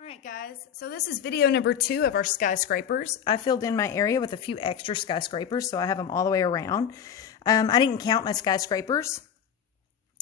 All right, guys, so this is video number 2 of our skyscrapers. I filled in my area with a few extra skyscrapers, so I have them all the way around. I didn't count my skyscrapers,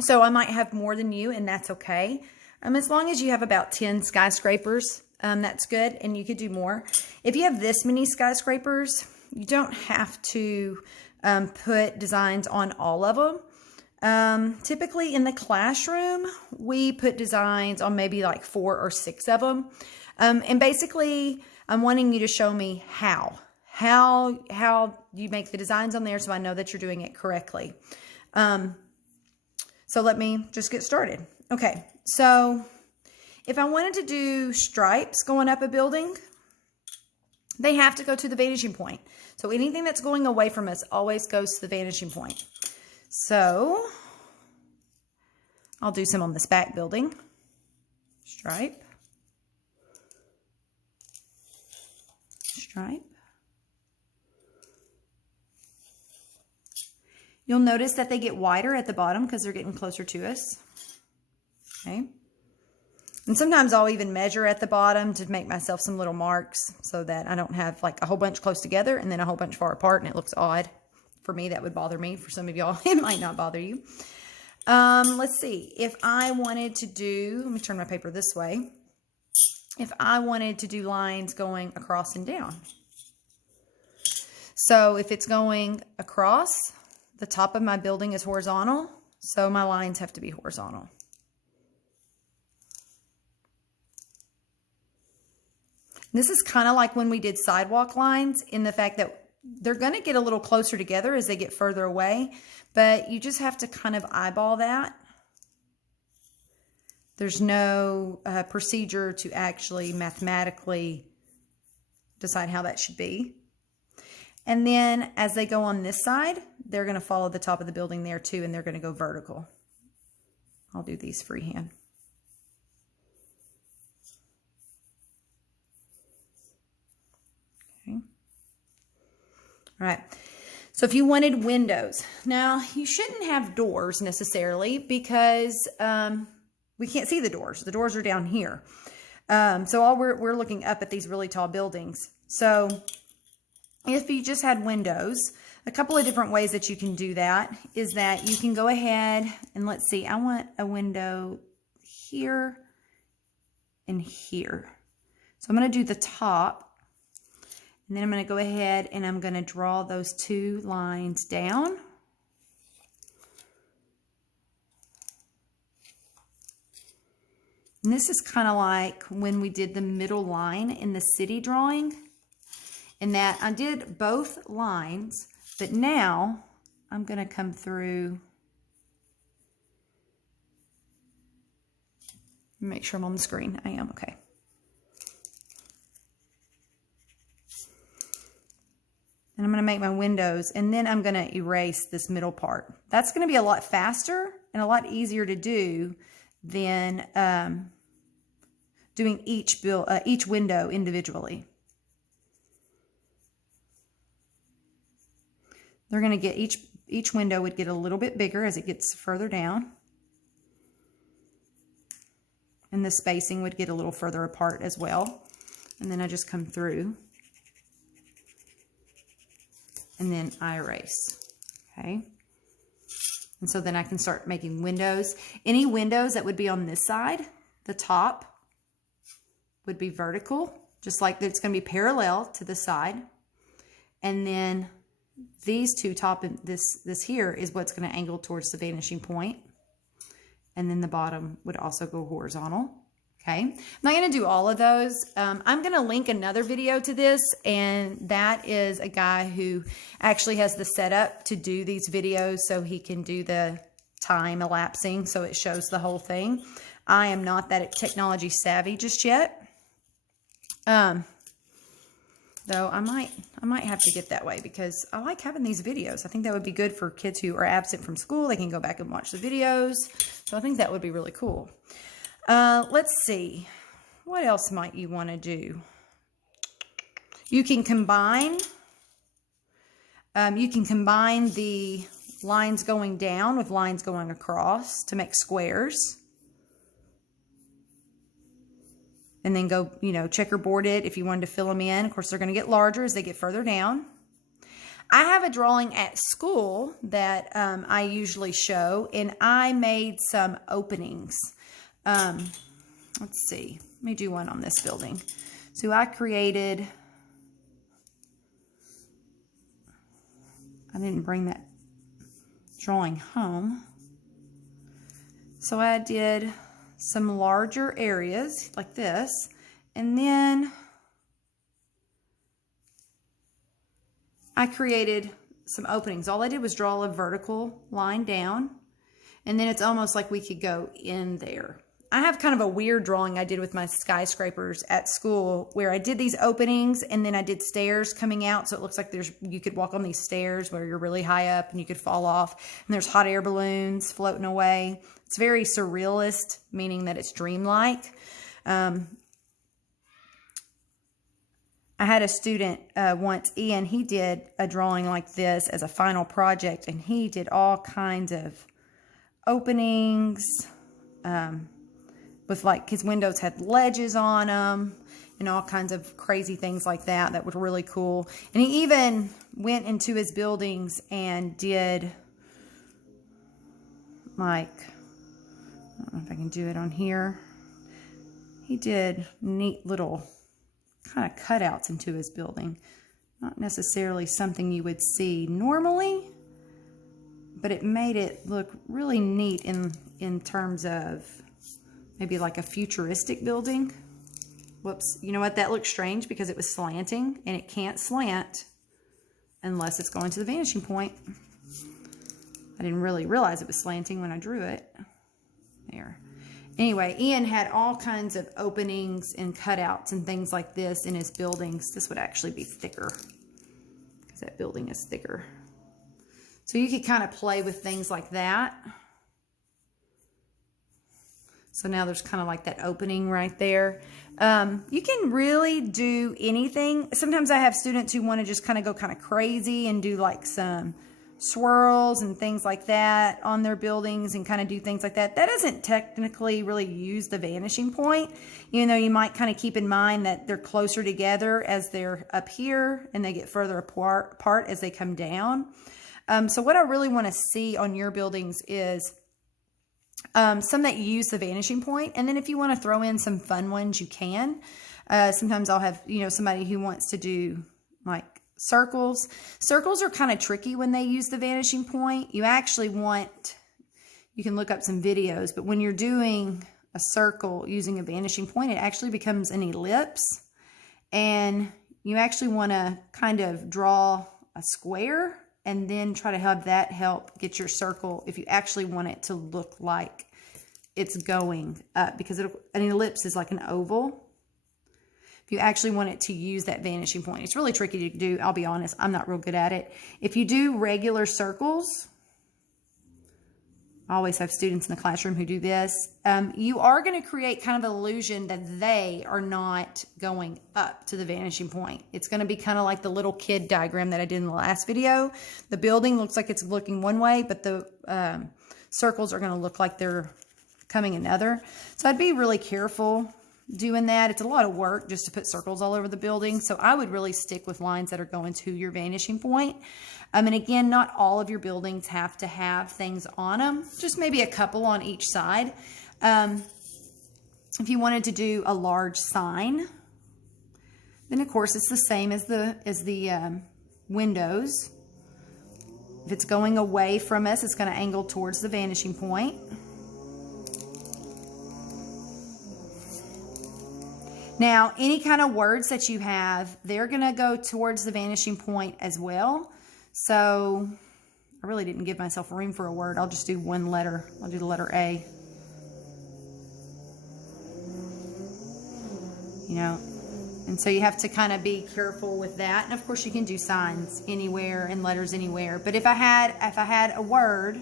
so I might have more than you, and that's okay. As long as you have about 10 skyscrapers, that's good, and you could do more. If you have this many skyscrapers, you don't have to put designs on all of them. Typically in the classroom, we put designs on maybe like 4 or 6 of them. And basically, I'm wanting you to show me how you make the designs on there so I know that you're doing it correctly. So let me just get started. Okay, so if I wanted to do stripes going up a building, they have to go to the vanishing point. So anything that's going away from us always goes to the vanishing point. So I'll do some on this back building. Stripe. Stripe. You'll notice that they get wider at the bottom because they're getting closer to us. Okay. And sometimes I'll even measure at the bottom to make myself some little marks so that I don't have like a whole bunch close together and then a whole bunch far apart and it looks odd. For me, that would bother me. For some of y'all, it might not bother you. Let's see. If I wanted to do, let me turn my paper this way. If I wanted to do lines going across and down. So if it's going across, the top of my building is horizontal. So my lines have to be horizontal. This is kind of like when we did sidewalk lines in the fact that they're going to get a little closer together as they get further away, but you just have to kind of eyeball that. There's no procedure to actually mathematically decide how that should be. And then as they go on this side, they're going to follow the top of the building there too, and they're going to go vertical. I'll do these freehand. All right, so if you wanted windows, now you shouldn't have doors necessarily because we can't see the doors. The doors are down here. So all we're looking up at these really tall buildings. So if you just had windows, a couple of different ways that you can do that is that you can go ahead and let's see, I want a window here and here. So I'm going to do the top. And then I'm going to go ahead and I'm going to draw those 2 lines down. And this is kind of like when we did the middle line in the city drawing. In that I did both lines, but now I'm going to come through. Make sure I'm on the screen. I am, okay. And I'm going to make my windows, and then I'm going to erase this middle part. That's going to be a lot faster and a lot easier to do than doing each window individually. They're going to get each window would get a little bit bigger as it gets further down. And the spacing would get a little further apart as well. And then I just come through. And then I erase, okay? And so then I can start making windows. Any windows that would be on this side, the top would be vertical, just like it's gonna be parallel to the side. And then these 2 top and this here is what's gonna angle towards the vanishing point. And then the bottom would also go horizontal. Okay, I'm not going to do all of those. I'm going to link another video to this, and that is a guy who actually has the setup to do these videos so he can do the time elapsing so it shows the whole thing. I am not that technology savvy just yet. Though I might have to get that way because I like having these videos. I think that would be good for kids who are absent from school. They can go back and watch the videos. So I think that would be really cool. Let's see. What else might you want to do? You can combine the lines going down with lines going across to make squares. and then go, you know, checkerboard it if you wanted to fill them in. Of course, they're going to get larger as they get further down. I have a drawing at school that I usually show, and I made some openings. Let's see. Let me do one on this building. So I created, I didn't bring that drawing home. So I did some larger areas like this, and then I created some openings. All I did was draw a vertical line down, and then it's almost like we could go in there. I have kind of a weird drawing I did with my skyscrapers at school where I did these openings and then I did stairs coming out. So it looks like you could walk on these stairs where you're really high up and you could fall off. And there's hot air balloons floating away. It's very surrealist, meaning that it's dreamlike. I had a student once, Ian, he did a drawing like this as a final project, and he did all kinds of openings with, like, his windows had ledges on them and all kinds of crazy things like that that were really cool. And he even went into his buildings and did, like, I don't know if I can do it on here. He did neat little kind of cutouts into his building. Not necessarily something you would see normally, but it made it look really neat in terms of maybe like a futuristic building. Whoops, you know what? That looks strange because it was slanting, and it can't slant unless it's going to the vanishing point. I didn't really realize it was slanting when I drew it. There. Anyway, Ian had all kinds of openings and cutouts and things like this in his buildings. This would actually be thicker because that building is thicker. So you could kind of play with things like that. So now there's kind of like that opening right there. You can really do anything. Sometimes I have students who want to just kind of go kind of crazy and do like some swirls and things like that on their buildings and kind of do things like that. That doesn't technically really use the vanishing point, even though you might kind of keep in mind that they're closer together as they're up here and they get further apart as they come down. So what I really want to see on your buildings is some that use the vanishing point. And then if you want to throw in some fun ones, you can. Sometimes I'll have, you know, somebody who wants to do like circles. Circles are kind of tricky when they use the vanishing point. You actually want, you can look up some videos, but when you're doing a circle using a vanishing point, it actually becomes an ellipse. And you actually want to kind of draw a square and then try to have that help get your circle if you actually want it to look like it's going up, because an ellipse is like an oval. If you actually want it to use that vanishing point, it's really tricky to do. I'll be honest, I'm not real good at it. If you do regular circles, I always have students in the classroom who do this. You are going to create kind of an illusion that they are not going up to the vanishing point. It's going to be kind of like the little kid diagram that I did in the last video. The building looks like it's looking one way, but the circles are going to look like they're coming another. So I'd be really careful doing that. It's a lot of work just to put circles all over the building. So I would really stick with lines that are going to your vanishing point. And again, not all of your buildings have to have things on them, just maybe a couple on each side. If you wanted to do a large sign, then of course it's the same as the windows. If it's going away from us, it's going to angle towards the vanishing point. Now, any kind of words that you have, they're going to go towards the vanishing point as well. So I really didn't give myself room for a word. I'll just do one letter. I'll do the letter A. You know, and so you have to kind of be careful with that. And of course you can do signs anywhere and letters anywhere. But if I had a word,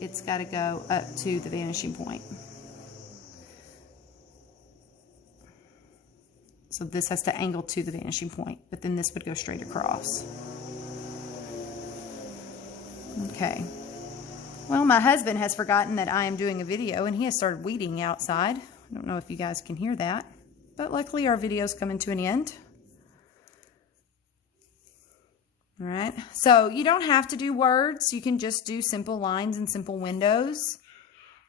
it's got to go up to the vanishing point. So this has to angle to the vanishing point, but then this would go straight across. Okay. Well, my husband has forgotten that I am doing a video, and he has started weeding outside. I don't know if you guys can hear that, but luckily our video's coming to an end. All right, so you don't have to do words. You can just do simple lines and simple windows.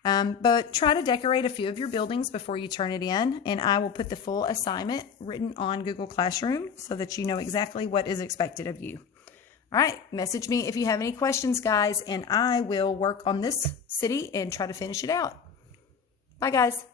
But try to decorate a few of your buildings before you turn it in, and I will put the full assignment written on Google Classroom so that you know exactly what is expected of you. All right, message me if you have any questions, guys, and I will work on this city and try to finish it out. Bye, guys.